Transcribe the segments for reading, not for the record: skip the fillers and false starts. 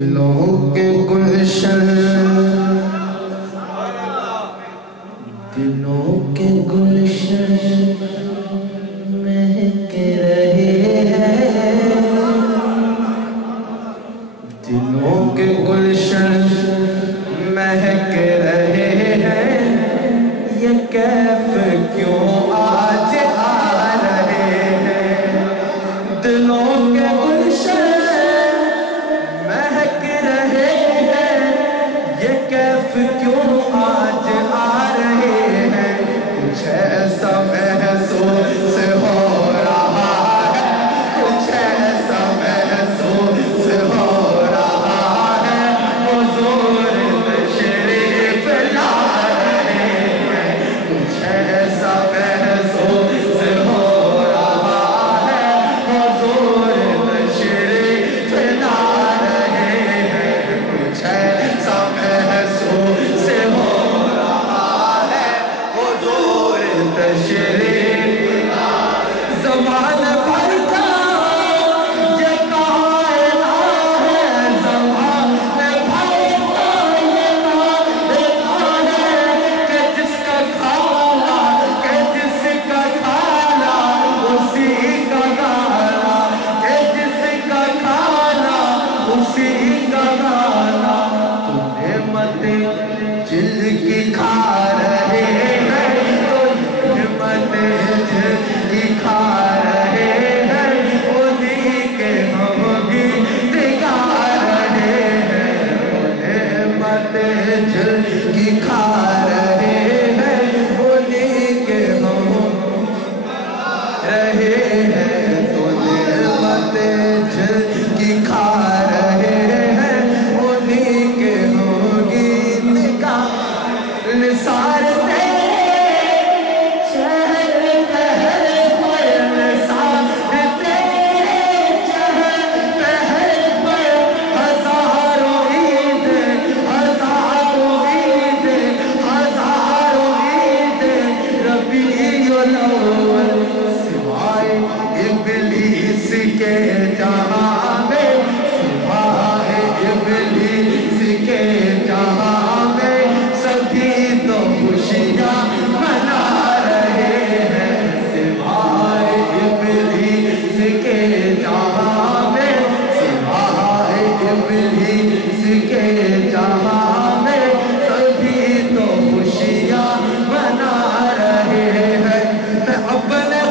دلوں کے گلشن دلوں کے گلشن مہک رہے ہیں دلوں کے گلشن مہک رہے ہیں یہ کیف کیوں آج آ رہے ہیں دلوں کے گلشن کیوں آج آ رہے ہیں کچھ ایسا محسوس ہو رہا ہے کچھ ایسا محسوس ہو رہا ہے حضور تشریف لا رہے ہیں کچھ ایسا محسوس ہو رہا ہے حضور تشریف لا رہے ہیں کچھ ایسا زمان بھر کا یہ کائنہ ہے زمان بھر کا یہ کائنہ ہے کہ جس کا کھانا کہ جس کا کھانا اسی کا گانا کہ جس کا کھانا اسی کا گانا تو نعمتیں جل کی کھا رہے ہیں تو نعمتیں جل کی کھا رہے ہیں انہی کے ہم گیت گا رہے ہیں نعمتیں جل کی کھا رہے ہیں انہی کے ہم رہے ہیں تو نعمتیں جل کی کھا رہے ہیں انہی کے ہم گیت گا نثار ابلیس کے جہاں میں سوائے ابلیس کے جہاں میں سبھی تو خوشیاں منا رہے ہیں سوائے ابلیس کے جہاں میں سوائے ابلیس کے جہاں میں سبھی تو خوشیاں منا رہے ہیں میں اپنے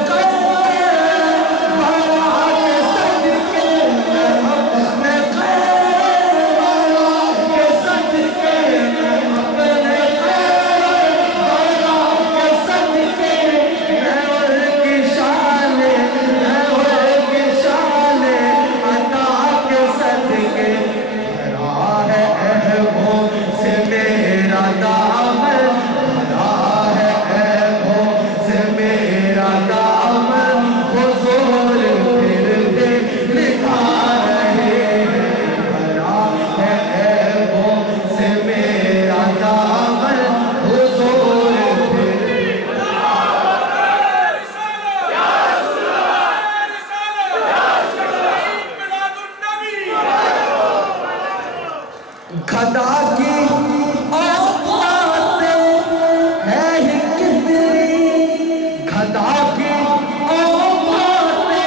خدا کی اوقات ہے ہی کتنی خدا کی اوقات ہے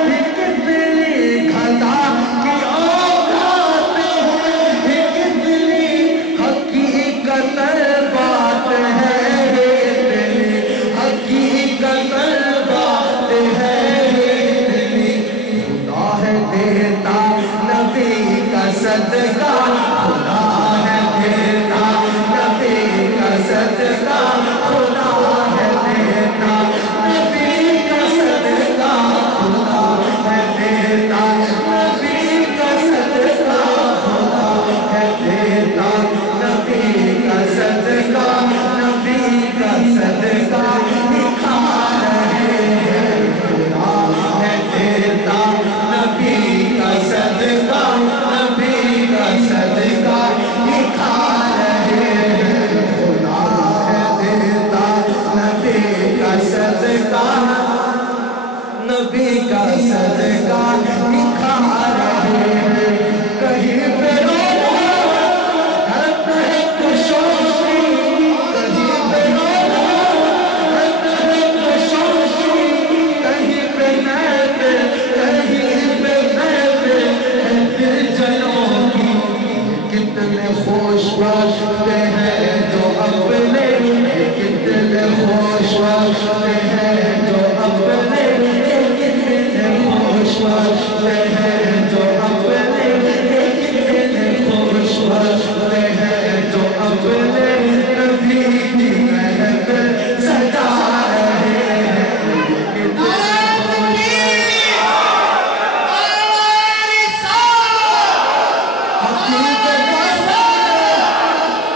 ہی کتنی خدا کی اوقات ہے ہی کتنی حقیقت بات ہے اتنی حقیقت بات ہے اتنی خدا ہے دیتا نبی کا صدقہ خدا ہے دیتا نبی کا صدقہ خدا ہے دیتا نبی کا صدقہ خدا ہے دیتا نبی کا صدقہ خدا ہے دیتا نبی کا صدقہ نبی کا صدقہ دکھا رہے ہیں خدا ہے دیتا نبی کا صدقہ نبی کا صدقہ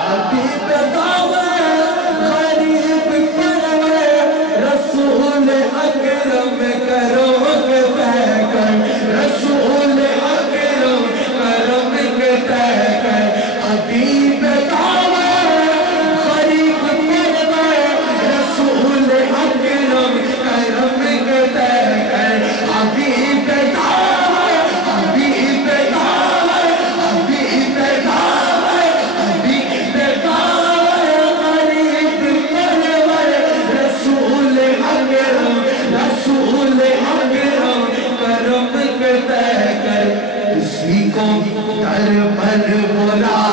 حبیب دعوت غریب پرور رسول اکرم کرو کے بہ کر رسول اکرم کرم کے بہ کر حبیب دعوت غریب پرور رسول اکرم کرم کے بہ کر حبیب دعوت حبیب دعوت حبیب دعوت حبیب دعوت غریب پرور رسول اکرم کرم کے بہ کر کسی کو در پر بلا